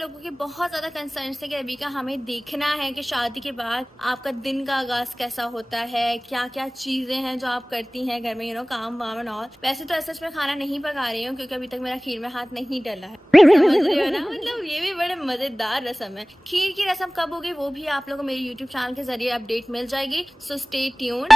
लोगों के बहुत ज्यादा कंसर्न थे कि अबीका हमें देखना है कि शादी के बाद आपका दिन का आगाज कैसा होता है, क्या क्या चीजें हैं जो आप करती हैं घर में, काम वाम एंड ऑल। वैसे तो ऐसा मैं खाना नहीं पका रही हूँ क्योंकि अभी तक मेरा खीर में हाथ नहीं डला है, समझ रहे हो ना। मतलब ये भी बड़े मजेदार रस्म है। खीर की रस्म कब होगी वो भी आप लोगों को मेरे यूट्यूब चैनल के जरिए अपडेट मिल जाएगी, सो स्टे ट्यून।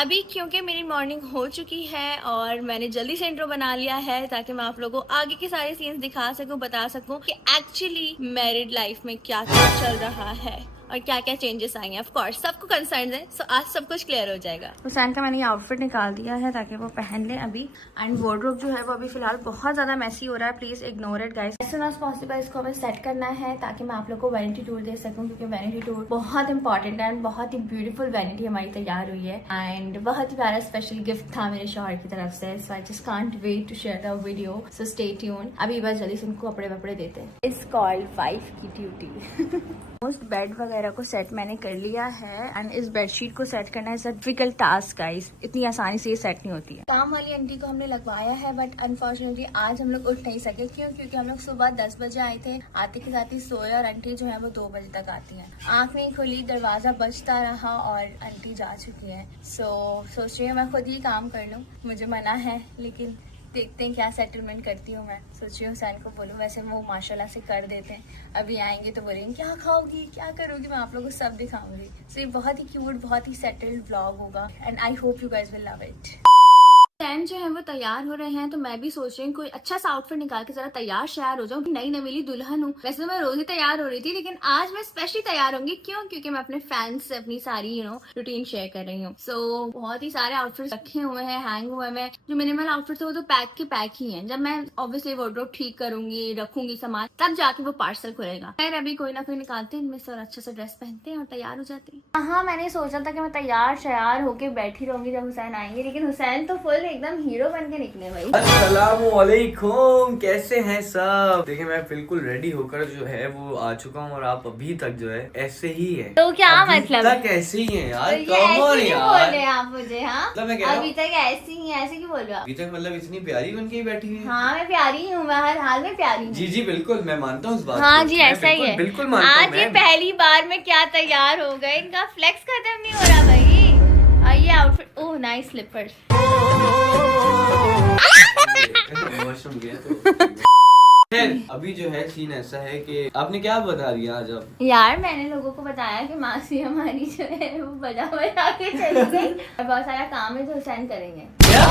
अभी क्योंकि मेरी मॉर्निंग हो चुकी है और मैंने जल्दी से इंट्रो बना लिया है ताकि मैं आप लोगों को आगे के सारे सीन्स दिखा सकूं, बता सकूं कि एक्चुअली मैरिड लाइफ में क्या क्या चल रहा है और क्या क्या चेंजेस आएंगे। ऑफ कोर्स सबको कंसर्न है, सो आज सब कुछ क्लियर हो जाएगा। हुसैन का मैंने ये आउटफिट निकाल दिया है ताकि वो पहन ले अभी। एंड वार्डरोब जो है वो अभी फिलहाल बहुत ज्यादा मैसी हो रहा है, please ignore it guys. As soon as possible इसको हमें सेट करना है ताकि मैं आप लोग को वैनिटी टूर दे सकूं, क्योंकि वैनिटी टूर बहुत इंपॉर्टेंट है एंड बहुत ही ब्यूटीफुल वैनिटी हमारी तैयार हुई है एंड बहुत ही प्यारा स्पेशल गिफ्ट था मेरे शौहर की तरफ से। So I just can't wait to share the video, so stay tune. अभी बस जल्दी से उनको कपड़े वपड़े देते हैं। इट्स कॉल्ड वाइफ की ड्यूटी। मोस्ट बेड वगैरह को सेट मैंने कर लिया है एंड इस बेडशीट को सेट करना is a difficult task guys, इतनी आसानी से ये सेट नहीं होती है। काम वाली आंटी को हमने लगवाया है बट अनफॉर्चुनेटली आज हम लोग उठ नहीं सके। क्यों? क्योंकि हम लोग सुबह 10 बजे आए थे, आते के साथ ही सोए और आंटी जो है वो 2 बजे तक आती है। आंख नहीं खुली, दरवाजा बजता रहा और आंटी जा चुकी है। सो सोच रही हूँ मैं खुद ही काम कर लूँ, मुझे मना है लेकिन देखते हैं क्या सेटलमेंट करती हूँ। मैं सोच रही हूँ हुसैन को बोलूँ, वैसे वो माशाल्लाह से कर देते हैं। अभी आएंगे तो बोलेंगे क्या खाओगी क्या करोगी, मैं आप लोगों को सब दिखाऊंगी। सो ये बहुत ही क्यूट बहुत ही सेटल्ड व्लॉग होगा and I hope you guys will love it. Hussain जो है वो तैयार हो रहे हैं तो मैं भी सोच रही हूँ कोई अच्छा सा आउटफिट निकाल के जरा तैयार श्यार हो जाऊँ। नई नवेली दुल्हन हूँ, वैसे तो मैं रोज ही तैयार हो रही थी लेकिन आज मैं स्पेशली तैयार होंगी। क्यों? क्योंकि मैं अपने फैंस से अपनी सारी रूटीन शेयर कर रही हूँ। सो बहुत ही सारे आउटफिट्स रखे हुए हैं, हैंग हुए हैं। जो मिनिमल आउटफिट्स है वो तो पैक के पैक ही है। जब मैं ऑब्वियसली वार्डरोब ठीक करूंगी, रखूंगी सामान, तब जाके वो पार्सल खुलेगा। खैर अभी कोई ना कोई निकालते हैं इनमें से और अच्छा सा ड्रेस पहनते हैं और तैयार हो जाते हैं। हाँ मैंने सोचा था कि मैं तैयार श्यार होके बैठी रहूंगी जब हुसैन आएंगे, लेकिन हुसैन तो फुल एकदम हीरो बन के निकले भाई। अस्सलामुअलैकुम, कैसे हैं सब? देखिए मैं बिल्कुल रेडी होकर जो है वो आ चुका हूँ और आप अभी तक जो है ऐसे ही हैं। तो क्या मतलब तक ऐसे ही हैं यार? तो ये कम ऑन ऐसे यार, बोल रहे हैं आप मुझे? हाँ मतलब मैं कह रहा हूँ अभी तक ऐसी ही ऐसे क्यों बोल रहे हो आप? अभी तक मतलब इतनी प्यारी बन के ही बैठी है। हाँ मैं प्यारी हूँ, मैं हर हाल में प्यारी हूँ। जी जी बिल्कुल, मैं मानता हूँ इस बात हाँ को। जी मैं ऐसा ही है। बिल्कुल मानता हूँ। आज ये पहली बार में क्या तैयार हो गए, इनका फ्लेक्स खत्म नहीं हो रहा भाई। ये outfit, oh nice slippers. Washroom गया तो अभी जो है सीन ऐसा है कि आपने क्या बता दिया आज आप? यार मैंने लोगों को बताया कि मासी हमारी जो है वो बजा बजा के चली गई और बहुत सारा काम है जो हुसैन करेंगे। क्या?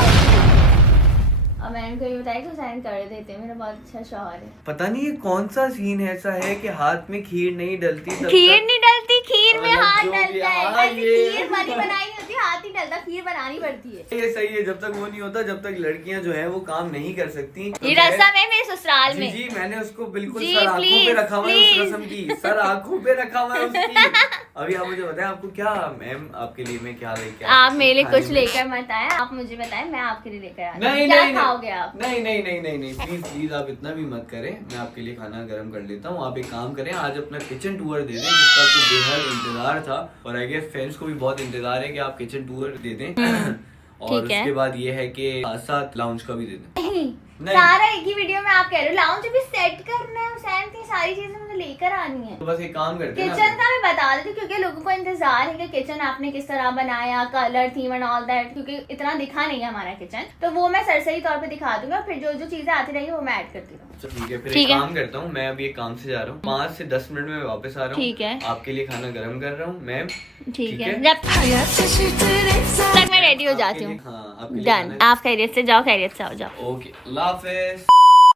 और मैंने उनको ये बताया कि हुसैन कर देते हैं, मेरा बहुत अच्छा शौहर है। पता नहीं ये कौन सा सीन ऐसा है कि हाथ में खीर नहीं डलती, खीर नहीं डलती, खीर में हाथ जो भी डलता है। हाँ, वैसे ये खीर बनी बनाई नहीं होती, हाथ ही डलता, खीर बनानी पड़ती है। ये सही है, जब तक वो नहीं होता जब तक लड़कियां जो है वो काम नहीं कर सकती। ये रस्म है मेरे ससुराल में। जी मैंने उसको बिल्कुल जी, सर आंखों पे रखा हुआ है उस प्लीज। रस्म की, सर आंखों पे रखा हुआ है उसकी। अभी आप मुझे बताएं आपको क्या, मैम आपके लिए मैं क्या लेके आया? आप मेरे लिए कुछ लेकर मत आए, आप मुझे बताएं मैं आपके लिए लेकर आया। नहीं क्या नहीं खाओगे आप? नहीं नहीं नहीं नहीं नहीं प्लीज प्लीज आप इतना भी मत करें, मैं आपके लिए खाना गर्म कर लेता हूँ। आप एक काम करें, आज अपना किचन टूर दे दें जिसका आपको बेहद इंतजार था और आई गेस फ्रेंड्स को भी बहुत इंतजार है कि आप किचन टूर दे दें। और उसके बाद ये है कि साथ लाउंज का भी दे दें। नहीं। सारा एक ही वीडियो में आप कह रहे हो, लाउंज भी सेट करना है हुसैन, की सारी चीजें मुझे लेकर आनी है। तो बस एक काम करते हैं, किचन का मैं बता देती हूँ क्योंकि लोगों को इंतजार है कि किचन आपने किस तरह बनाया, colour theme and all that, क्योंकि इतना दिखा नहीं है हमारा किचन, तो वो मैं सरसरी तौर पे दिखा दूंगा। फिर जो जो चीजें आती रहेगी वो मैं ऐड करती रहूँ। ठीक है फिर एक काम करता हूँ, मैं अभी एक काम से जा रहा हूँ, 5 से 10 मिनट में वापस आ रहा हूँ। ठीक है, आपके लिए खाना गर्म कर रहा हूँ मैम। ठीक है, जब तक मैं रेडी हो जाती हूँ। डन, आप खैरियत से जाओ, खैरियत से आओ जाओ। ओके अल्लाह हाफिज।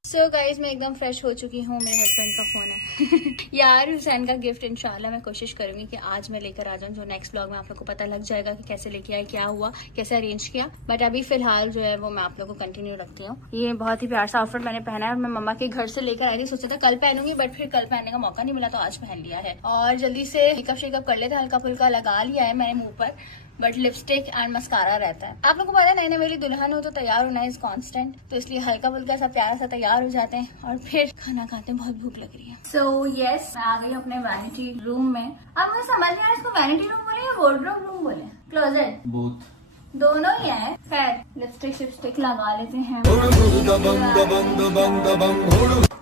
सो गाइज मैं एकदम फ्रेश हो चुकी हूँ, मेरे हस्बैंड का फोन है। यार हुसैन का गिफ्ट इंशाल्लाह मैं कोशिश करूंगी कि आज मैं लेकर आ जाऊँ, जो नेक्स्ट ब्लॉग में आप लोग को पता लग जाएगा कि कैसे लेके आए, क्या हुआ, कैसे अरेंज किया। बट अभी फिलहाल जो है वो मैं आप लोग को कंटिन्यू रखती हूँ। ये बहुत ही प्यारा सा आउटफिट मैंने पहना है, मैं मम्मा के घर से लेकर आई थी, सोचा था कल पहनूंगी बट फिर कल पहनने का मौका नहीं मिला तो आज पहन लिया है। और जल्दी से मेकअप शेकअप कर लेते, हल्का फुल्का लगा लिया है मैंने मुंह पर, बट लिपस्टिक एंड मस्कारा रहता है। आप लोगों को पता है नई नई मेरी दुल्हन हो तो तैयार होना इज कांस्टेंट, तो इसलिए हल्का फुल्का सा प्यारा सा तैयार हो जाते हैं और फिर खाना खाते हैं। बहुत भूख लग रही है। सो यस मैं आ गई अपने वैनिटी रूम में। अब मुझे समझ नहीं आ रहा इसको वैनिटी रूम बोले या वार्डरोब रूम बोले, क्लोजेट बोथ दोनों ही है। खैर लिपस्टिक शिपस्टिक लगा लेते हैं।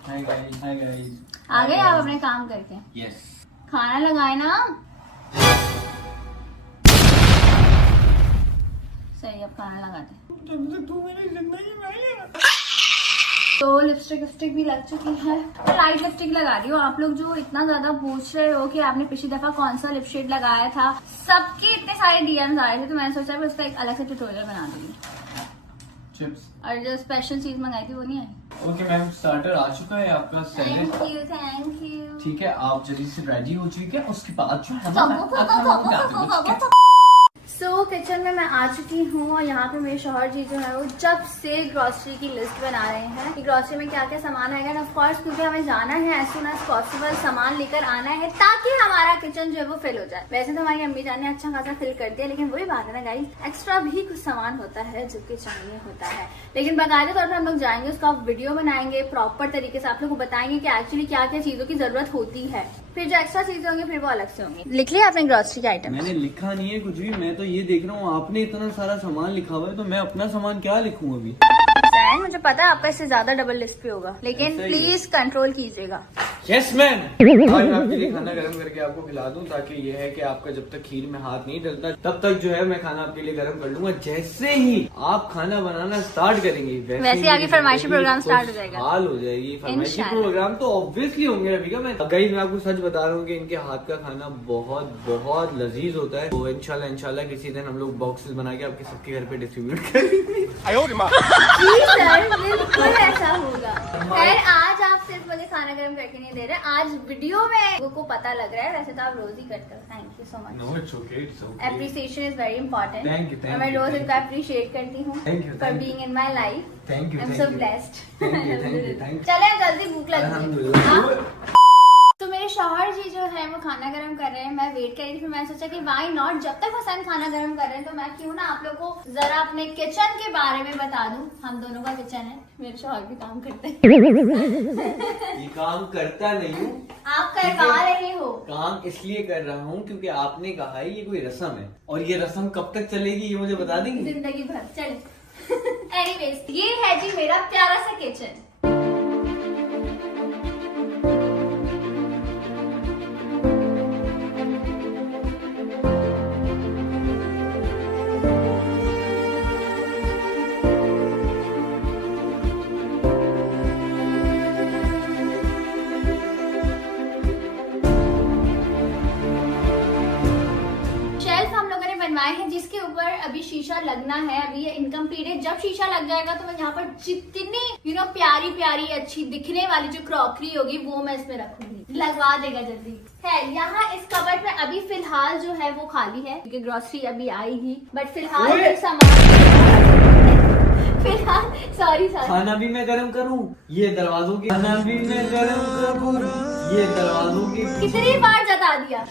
Hi guys. आ गए आप अपने काम करके? यस। खाना लगाए ना? सही, अब खाना लगाते। तो लिपस्टिक विपस्टिक भी लग चुकी है। तो लाइट लिपस्टिक लगा रही हूँ। आप लोग जो इतना ज्यादा पूछ रहे हो कि आपने पिछली दफा कौन सा लिप शेड लगाया था, सबके इतने सारे डीएम्स आए थे, तो मैंने सोचा कि उसका एक अलग से ट्यूटोरियल बना दूंगी। चिप्स और जो स्पेशल चीज मंगाई थी वो नहीं आई। ओके मैम, स्टार्टर आ चुका है आपका सैलेड। Thank you. ठीक है, आप जल्दी से रेडी हो चुकी है, उसके बाद जो है सो किचन में मैं आ चुकी हूँ और यहाँ पे मेरे शौहर जी जो है वो जब से ग्रोसरी की लिस्ट बना रहे हैं कि ग्रोसरी में क्या क्या सामान आएगा। ऑफ कोर्स क्योंकि हमें जाना है एज सुन एज पॉसिबल, सामान लेकर आना है ताकि हमारा किचन जो है वो फिल हो जाए। वैसे तो हमारी अम्मी जान ने अच्छा खासा फिल कर दिया, लेकिन वही बात है ना गाइस, एक्स्ट्रा भी कुछ सामान होता है जो कि चाहिए होता है। लेकिन बाकायदा तौर पर हम लोग जाएंगे, उसका वीडियो बनाएंगे प्रॉपर तरीके से, आप लोग को बताएंगे कि एक्चुअली क्या क्या चीजों की जरूरत होती है। फिर जो एक्स्ट्रा चीजें होंगी फिर वो अलग से होंगी। लिख लिया आपने ग्रोसरी के आइटम? मैंने लिखा नहीं है कुछ भी, मैं तो ये देख रहा हूँ आपने इतना सारा सामान लिखा हुआ है, तो मैं अपना सामान क्या लिखूं अभी? मुझे पता है आपका इससे ज्यादा डबल लिस्ट पे होगा, लेकिन प्लीज कंट्रोल कीजिएगा। Yes ma'am. आज मैं आपके लिए खाना गर्म करके आपको खिला दूं, ताकि ये है कि आपका जब तक खीर में हाथ नहीं डलता तब तक जो है मैं खाना आपके लिए गर्म कर लूंगा। जैसे ही आप खाना बनाना स्टार्ट करेंगे वैसे आगे फरमाइशी प्रोग्राम स्टार्ट हो जाएगा। हाल हो जाएगी। फरमाइशी प्रोग्राम तो ऑब्वियसली होंगे अभी का। मैं गाइस मैं आपको सच बता रहा हूँ कि इनके हाथ का खाना बहुत बहुत लजीज होता है। तो इंशाल्लाह किसी दिन हम लोग बॉक्सेस बना के आपके सबके घर पे डिस्ट्रीब्यूट करेंगे। बिल्कुल ऐसा होगा। खैर आज आप सिर्फ मुझे खाना गर्म करके नहीं दे रहे, आज वीडियो में लोगों को पता लग रहा है। वैसे तो आप रोज ही करते हो। Thank you so much. No it's okay, it's okay. Appreciation is very important. Thank you, मैं रोज इनका अप्रिशिएट करती हूँ for being in my life. Thank you, I am so blessed. Thank you. चले जल्दी, भूख लग अल्हम्दुलिल्लाह। गई। तो मेरे शौहर जी जो है वो खाना गर्म कर रहे हैं, मैं वेट कर रही थी। फिर मैंने सोचा कि व्हाई नॉट, जब तक हसन खाना गर्म कर रहे हैं तो मैं क्यों ना आप लोग को जरा अपने किचन के बारे में बता दूं। हम दोनों का किचन है, मेरे शौहर भी काम करते हैं। ये काम करता नहीं हूँ, आप करवा रहे हो। काम इसलिए कर रहा हूँ क्योंकि आपने कहा है ये कोई रस्म है, और ये रस्म कब तक चलेगी ये मुझे बता देंगे? जिंदगी भर चले। एनीवेज, ये है जी मेरा प्यारा सा किचन। बनवाए हैं जिसके ऊपर अभी शीशा लगना है। अभी ये इनकम्प्लीट है। जब शीशा लग जाएगा तो मैं यहाँ पर जितनी प्यारी प्यारी अच्छी दिखने वाली जो क्रॉकरी होगी वो मैं इसमें रखूंगी। लगवा देगा जल्दी। है यहाँ इस कबर्ड में अभी फिलहाल जो है वो खाली है क्योंकि ग्रोसरी अभी आई ही, बट फिलहाल ये सामान फिलहाल सॉरी खाना भी मैं गरम करूँ, ये दरवाजों की खाना भी मैं गरम करूँ, ये दरवाजों की कितनी बार जता दिया।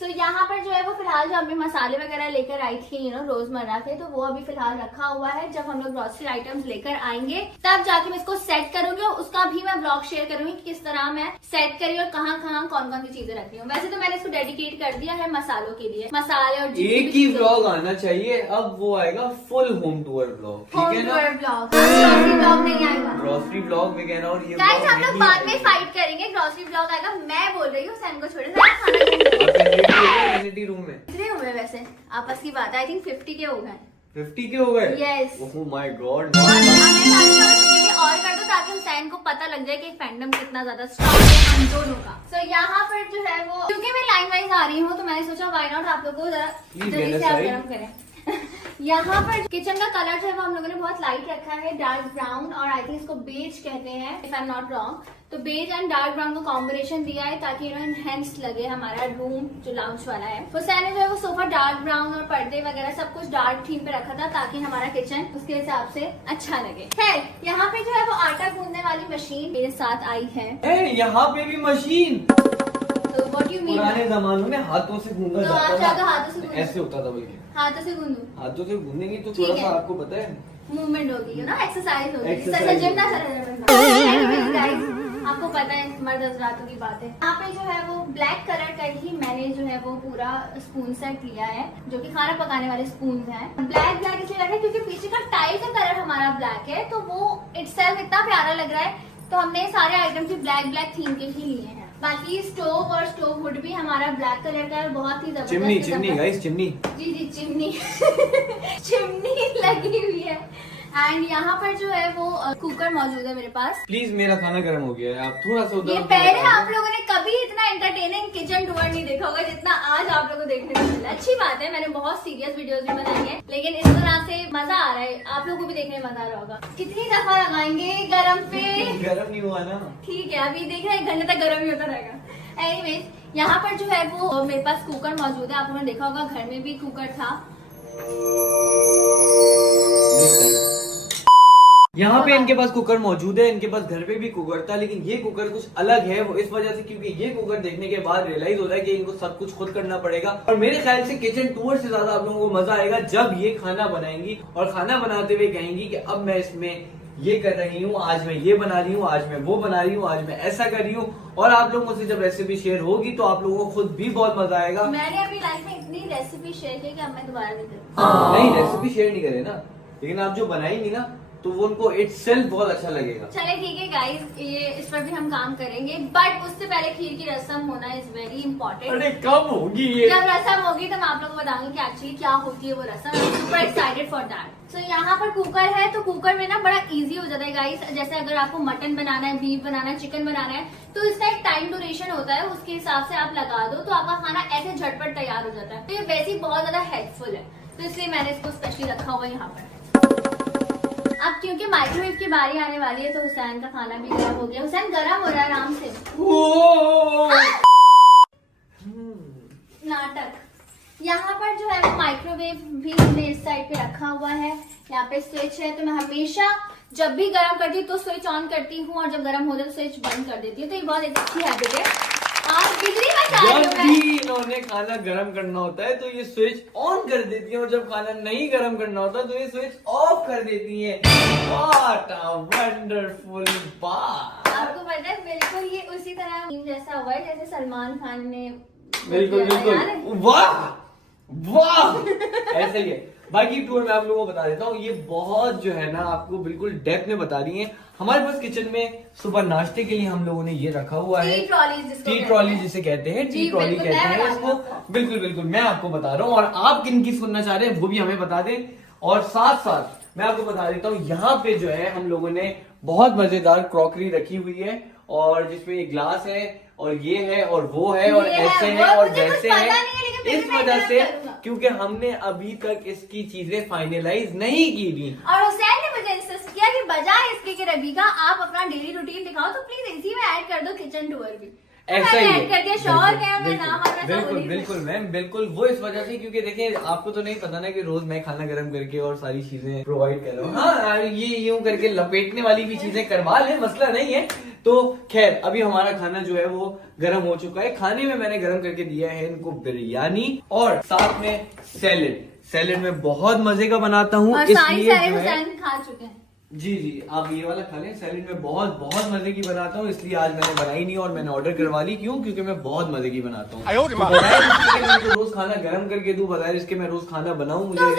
तो यहाँ पर जो है वो फिलहाल जो अम्मी मसाले वगैरह लेकर आई थी रोजमर्रा के, तो वो अभी फिलहाल रखा हुआ है। जब हम लोग ग्रोसरी आइटम्स लेकर आएंगे तब जाके मैं इसको सेट करूंगी और उसका भी मैं ब्लॉग शेयर करूंगी कि किस तरह मैं सेट करी और कहाँ कहाँ कौन कौन सी चीजें रख रही हूँ। वैसे तो मैंने इसको डेडिकेट कर दिया है मसालों के लिए, मसाले और एक ही ब्लॉग आना चाहिए। अब वो आएगा फुल होम टूर ब्लॉग, ठीक है ना? ब्लॉग नहीं आएगा, ग्रोसरी ब्लॉग वगैरह। और ये गाइस हम लोग बाद में फाइट करेंगे, ग्रोसरी ब्लॉग आएगा। मैं बोल रही हूँ सैन को छोड़े रूम में कितने हुए वैसे आपस की बात? आई थिंक 50 के हो गए। 50 के हो गए? यस। Oh my God. और कर दो ताकि हुसैन को पता लग जाए कि फैंडम कितना ज्यादा स्ट्रॉन्ग है हम दोनों का। तो यहाँ पर जो है वो क्योंकि मैं लाइन वाइज आ रही हूँ तो मैंने सोचा व्हाई नॉट आप लोगों को जरा जल्दी से आप गरम करें। यहाँ पर किचन का कलर जो है वो हम लोगों ने बहुत लाइट रखा है, डार्क ब्राउन, और आई थिंक इसको बेज कहते हैं if I am not wrong. तो बेज एंड डार्क ब्राउन को कॉम्बिनेशन दिया है ताकि एनहेंस्ड लगे हमारा रूम जो लाउंज वाला है। हुसैन ने जो है वो सोफा डार्क ब्राउन और पर्दे वगैरह सब कुछ डार्क थीम पे रखा था ताकि हमारा किचन उसके हिसाब से अच्छा लगे। है यहाँ पे जो है वो आटा गूंदने वाली मशीन मेरे साथ आई है। यहाँ पे भी मशीन? तो व्हाट यू मीन? पुराने जमानों में हाथों से गूंदा तो आप जाता चाहो था, हाथों से ऐसे होता था। बल्कि हाथों से गूंदू, हाथों से गूंदेंगे तो थोड़ा सा आपको पता है मूवमेंट होगी ना, एक्सरसाइज होगी। एक्सरसाइज जिम ना आपको पता है मर्द हजरातों की बात है। यहाँ पे जो है वो ब्लैक कलर का ही मैंने जो है वो पूरा स्पून सेट लिया है, जो कि खाना पकाने वाले स्पून हैं। ब्लैक ब्लैक इसलिए लग रहा है क्योंकि पीछे का टाइल का कलर हमारा ब्लैक है, तो वो इटसेल्फ इतना प्यारा लग रहा है, तो हमने सारे आइटम्स ब्लैक ब्लैक थीम के ही लिए हैं। बाकी स्टोव और स्टोव हुड भी हमारा ब्लैक कलर का है, बहुत ही जबरदस्त। Chimney chimney guys, chimney. जी जी चिमनी चिमनी लगी हुई है। एंड यहाँ पर जो है वो कुकर मौजूद है मेरे पास। प्लीज मेरा खाना गर्म हो गया है, आप थोड़ा सा उधर। ये पहले आप लोगों ने कभी इतना एंटरटेनिंग किचन टूर नहीं देखा होगा जितना आज आप लोगों को देखने को मिला। अच्छी बात है, मैंने बहुत सीरियस वीडियोस भी बनाई है, लेकिन इस तरह से मजा आ रहा है, आप लोगों को भी देखने में मजा आ रहा होगा। कितनी दफा लगाएंगे गरम पे? गरम नहीं हुआ ना, ठीक है, अभी देख रहे हैं 1 घंटे तक गरम ही होता रहेगा। एनीवेज यहाँ पर जो है वो मेरे पास कुकर मौजूद है, आप लोगों ने देखा होगा घर में भी कुकर था। यहाँ पे इनके पास कुकर मौजूद है, इनके पास घर पे भी कुकर था, लेकिन ये कुकर कुछ अलग है। वो इस वजह से क्योंकि ये कुकर देखने के बाद रियलाइज होता है कि इनको सब कुछ खुद करना पड़ेगा। और मेरे ख्याल से किचन टूर से ज्यादा आप लोगों को मजा आएगा जब ये खाना बनाएंगी और खाना बनाते हुए कहेंगी कि अब मैं इसमें ये कर रही हूँ, आज मैं ये बना रही हूँ, आज मैं वो बना रही हूँ, आज मैं ऐसा कर रही हूँ। और आप लोगों से जब रेसिपी शेयर होगी तो आप लोगों को खुद भी बहुत मजा आएगा। मैंने अपनी लाइफ में इतनी रेसिपी शेयर की कि अब मैं दोबारा नहीं करूँ। नहीं, रेसिपी शेयर नहीं करे ना, लेकिन आप जो बनाएंगी ना तो वो उनको इटसेल्फ बहुत अच्छा लगेगा। चले ठीक है गाइस, ये इस पर भी हम काम करेंगे, बट उससे पहले खीर की रस्म होना इज वेरी इंपॉर्टेंट। अरे कब होगी ये? जब रस्म होगी तो मैं आप लोगों को बताऊंगी कि एक्चुअली क्या होती है वो रस्म। I am super excited for that. So यहाँ पर कुकर है, तो कुकर में ना बड़ा इजी हो जाता है गाइस। जैसे अगर आपको मटन बनाना है, बीफ बनाना है, चिकन बनाना है, तो इसका एक टाइम ड्यूरेशन होता है, उसके हिसाब से आप लगा दो तो आपका खाना ऐसे झटपट तैयार हो जाता है। तो ये वैसे ही बहुत ज्यादा हेल्पफुल है, तो इसलिए मैंने इसको स्पेशली रखा हुआ है यहाँ पर। अब क्योंकि माइक्रोवेव की बारी आने वाली है तो हुसैन का खाना भी गर्म हो गया। हुसैन गर्म हो रहा है आराम से। नाटक। यहाँ पर जो है वो माइक्रोवेव भी हमने इस साइड पे रखा हुआ है। यहाँ पे स्विच है, तो मैं हमेशा जब भी गर्म करती हूँ तो स्विच ऑन करती हूँ, और जब गर्म होता है तो स्विच बंद कर देती हूँ। तो ये बहुत एक अच्छी हैबिट है। आप बिजली बचा रही हो। जब भी इन्होंने खाना गर्म करना होता है तो ये स्विच ऑन कर देती है, और जब खाना नहीं गर्म करना होता तो ये स्विच ऑफ कर देती है। What a wonderful बात। आपको पता है बिल्कुल ये उसी तरह जैसा हुआ है जैसे सलमान खान ने। बिल्कुल बिल्कुल, वाह वाह, ऐसे ही है। बाकी टूर मैं आप लोगों को बता देता हूँ, ये बहुत जो है ना आपको बिल्कुल डेप्थ में बता रही है। हमारे पास किचन में सुबह नाश्ते के लिए हम लोगों ने ये रखा हुआ है, टी ट्रॉली जिसे कहते हैं, टी ट्रॉली कहते हैं इसको। बिल्कुल बिल्कुल मैं आपको बता रहा हूँ, और आप किन की सुनना चाह रहे हैं वो भी हमें बता दें। और साथ साथ मैं आपको बता देता हूँ, यहाँ पे जो है हम लोगों ने बहुत मजेदार क्रॉकरी रखी हुई है, और जिसमें ये ग्लास है और ये है और वो है और ऐसे है और वैसे है। इस वजह से क्योंकि हमने अभी तक इसकी चीजें फाइनलाइज नहीं की थी, और हुसैन ने मुझे इंसिस्ट किया कि बजाय इसके कि रबीका आप अपना डेली रूटीन दिखाओ, तो प्लीज इसी में ऐड कर दो किचन टूर भी। ऐसा ही है। कर दिया शौहर का मैं नाम आता बिल्कुल बिल्कुल मैम, बिल्कुल वो इस वजह से क्योंकि देखिए आपको तो नहीं पता ना कि रोज मैं खाना गर्म करके और सारी चीजें प्रोवाइड कर रहा हूँ। हाँ, ये यूं करके लपेटने वाली भी चीजें करवा ले, मसला नहीं है। तो खैर अभी हमारा खाना जो है वो गर्म हो चुका है। खाने में मैंने गर्म करके दिया है इनको बिरयानी और साथ में सैलेड। सैलेड में बहुत मजे का बनाता हूँ, इसलिए खा चुके हैं। जी जी, आप ये वाला खा लें। सैलेड में बहुत बहुत मजे की बनाता हूँ, इसलिए आज मैंने बनाई नहीं और मैंने ऑर्डर करवा ली। क्यों? क्योंकि मैं बहुत मजे की बनाता हूँ। तो रोज खाना गर्म करके दूं, बगैर इसके मैं रोज खाना बनाऊं। मुझे तो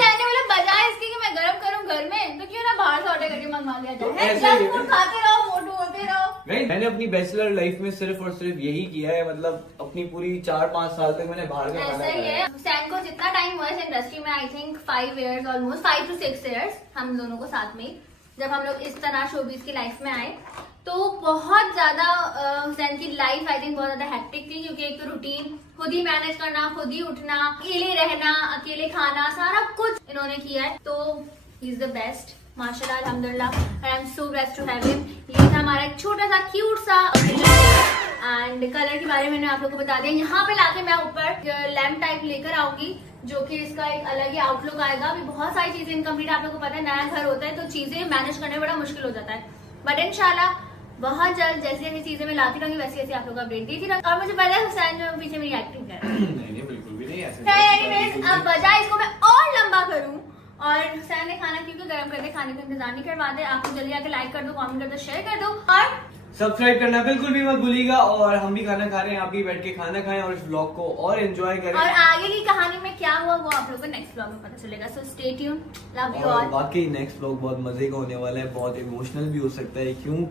बजाय इसके कि मैं गर्म करूं घर में, तो क्यों ना बाहर से ऑर्डर करके मंगवा लिया जाए। जंक फूड खाते रहो, मोटू होते रहो। नहीं, मैंने अपनी बैचलर लाइफ में सिर्फ और सिर्फ यही किया है, मतलब अपनी पूरी 4-5 साल तक मैंने बाहर का खाना खाया। हुसैन को जितना टाइम हुआ है इंडस्ट्री में, I think 5 years, almost 5 to 6 years, हम दोनों को साथ में जब हम लोग इस तरह शोबिज की लाइफ में आए, तो बहुत ज्यादा हुसैन की लाइफ आई थिंक बहुत ज्यादा हेक्टिक थी, क्योंकि एक तो रूटीन खुद ही मैनेज करना, खुद ही उठना, अकेले रहना, अकेले खाना, सारा कुछ इन्होंने किया है। तो ही इज द बेस्ट, माशाल्लाह, अल्हम्दुलिल्लाह, I am so blessed to have him. ये था हमारा एक छोटा सा क्यूट सा। एंड कलर के बारे में मैंने आप लोगों को बता दिया। यहाँ पे लाके मैं ऊपर लैम्प टाइप लेकर आऊंगी, जो कि इसका एक अलग ही आउटलुक आएगा। अभी बहुत सारी चीजें इनकम्प्लीट, आप लोगों को पता है नया घर होता है तो चीजें मैनेज करने में बड़ा मुश्किल हो जाता है, बट इंशाल्लाह बहुत जल्द जैसी जैसी चीजें मैं लाती रहूंगी वैसी वैसी आप लोगों को अपडेट देती रहूंगी। और मुझे पता है हुसैन जो पीछे मेरी एक्टिंग कर रहा है। नहीं बिल्कुल भी नहीं ऐसे। अब बजाय इसको मैं और लंबा करूं, और हुसैन ने खाना क्योंकि गर्म करके खाने का इंतजार नहीं करवाते, आप जल्दी आके लाइक कर दो, कमेंट कर दो, शेयर कर दो और सब्सक्राइब करना बिल्कुल भी मत भूलिएगा, और हम भी खाना खा रहे हैं, आप भी बैठ के खाना खाएं और इस व्लॉग को और एंजॉय करें। और आगे की कहानी में क्या हुआ वो आप लोगों को नेक्स्ट व्लॉग में पता चलेगा, so stay tuned, love you और ऑल। वाकई नेक्स्ट व्लॉग बहुत मजे का होने वाला है, बहुत इमोशनल भी हो सकता है, क्यों